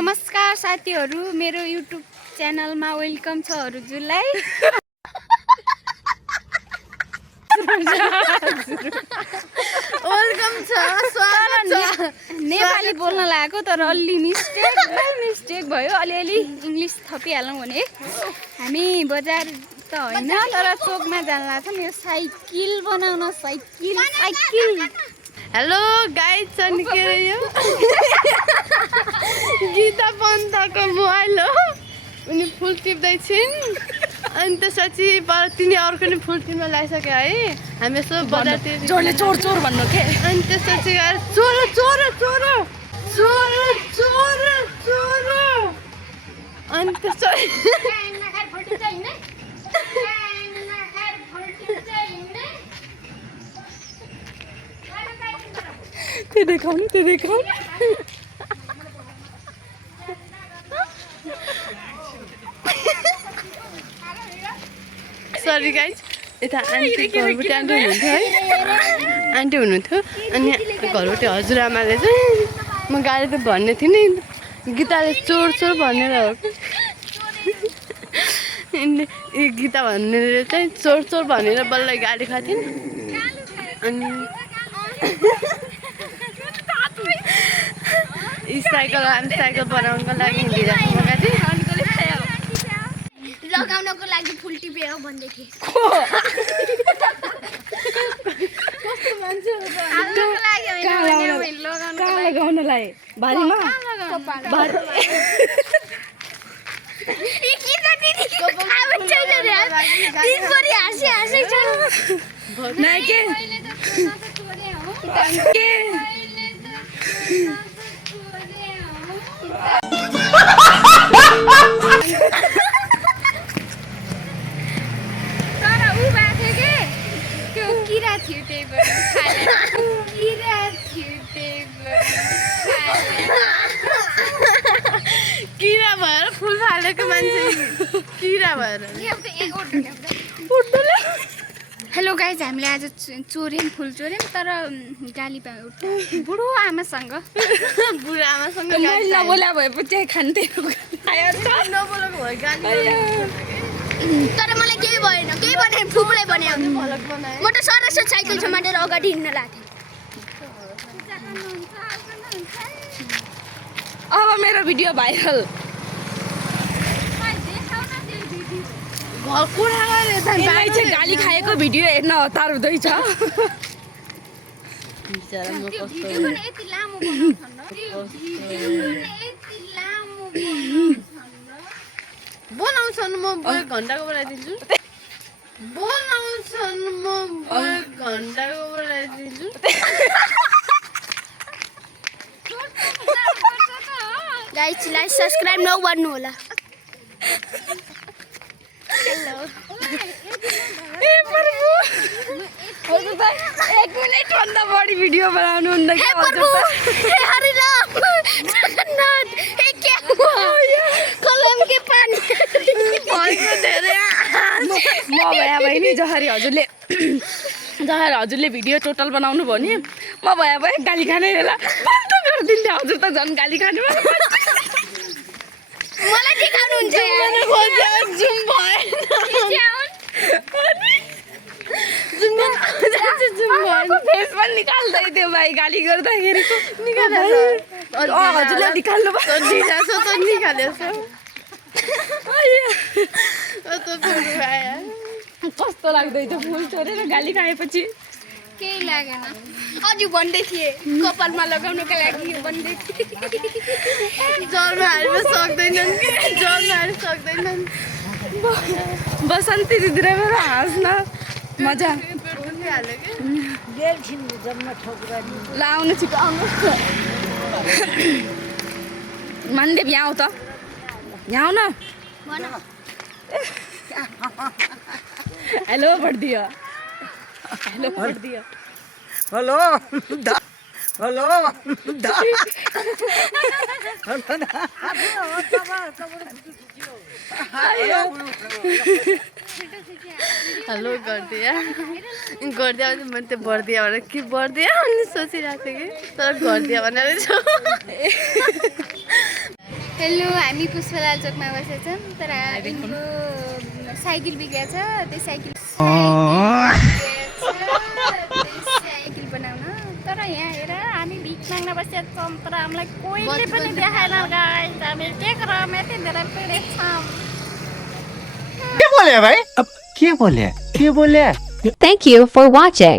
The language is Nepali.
नमस्कार साथीहरु, मेरो YouTube च्यानलमा वेलकम छ हजुरलाई। वेलकम छ, स्वागत छ। नेपाली बोल्न लागेको तर अलि मिस्टेक भयो। अलिअलि इंग्लिश थपिहालौँ भने हामी बजार त हैन तर चोकमा जान लाग्छौँ। यो साइकल बनाउन साइकल। हेलो गाइज, अनि के यो गीता पन्तको मोबाइल हो। उनी फुल टिप्दै छिन् अनि त्यसपछि तिनी अर्को नि फुल टिप्न लागिसक्यो है। हामी यसो बजारतिर जोडले चोर चोर भन्नु के अनि त्यसपछि चोर चोर चोर चोर चोर चोर अनि त्यसपछि त्यो देखाउनु सरी गाइज, यता आन्टी घरबाट आन्टी हुनुहुन्थ्यो है। आन्टी हुनुहुन्थ्यो अनि घरबाट हजुरआमाले चाहिँ म गाली त भन्ने थिएँ नि, गीताले चोर चोर भनेर हो कि गीता भनेर चाहिँ चोर चोर भनेर बल्ल गाली खाथिन्। अनि साइकल बनाउनको लागि हिँडिरहेको मगाएको थिएँ। लगाउनको लागि फुल टिपेर भन्दै थिए। कस्तो मान्छे हो कहाँ लगाउनलाई भारीमा किरा थियो टेबल किरा भएर फुल फालेको मान्छे किरा भएर। हेलो गाइज, हामीले आज चोर्यौँ फुल चोर्यौँ तर गाली पायो बुढो आमासँग। बुढो आमासँग नबोला भएपछि खान्थे नबोलेको भयो गाली। तर मलाई केही भएन, केही भनेर फुपूलाई भन्यो। म त सरस्वत साइकल समातेर अगाडि हिँड्न लाग्थेँ। अब मेरो भिडियो भाइरल। गाली खाएको भिडियो हेर्न हतार हुँदैछ। बनाउँछन् म 1 घन्टाको बनाइदिन्छु। गाइजलाई सब्स्क्राइब नगर्नु होला। एक मिनट भन्दा बढी भिडियो बनाउनु हुँदैन के म भए नि जहरी हजुरले भिडियो टोटल बनाउनु भयो नि, म भए गाली खाने बेला बन्द गरिदिन्थेँ। हजुर त झन् गाली खाने मलाई देखाउनुहुन्छ फेस पनि निकाल्दै थियो भाइ गाली गर्दाखेरि। हजुरले निकाल्नु कस्तो लाग्दैछ फुल चोरेर गाली खाएपछि? केही लागेन। अझै भन्दै थिए कपालमा लगाउनको लागि भन्दै थिए। जलमा हाल्न सक्दैनन्। बसन्ती दिदी मेरो हाँस्न मजा ल आउनु छिटो आउनुहोस्। मनदेव यहाँ आऊ त, यहाँ आउ न। हेलो भनिदियो। हेलो हेलो गरिदिया म त्यो बढिदिया भनेर के बढिदिया भन्ने सोचिरहेको थिएँ कि तर गरिदिया भनेर हेलो हामी पुष्पलाल चोकमा बसेका छौँ तर यिनको साइकल बिग्रेछ त्यो साइकल बनाउन तर यहाँ हेर हामी भिख माग्न बसेका छौँ तर हामीलाई कोहीले पनि देखाएन गाइस हामी के गरौँ यति धेरै पीडित छौँ क्या बोले भाई? अब क्या बोले? Thank you for watching.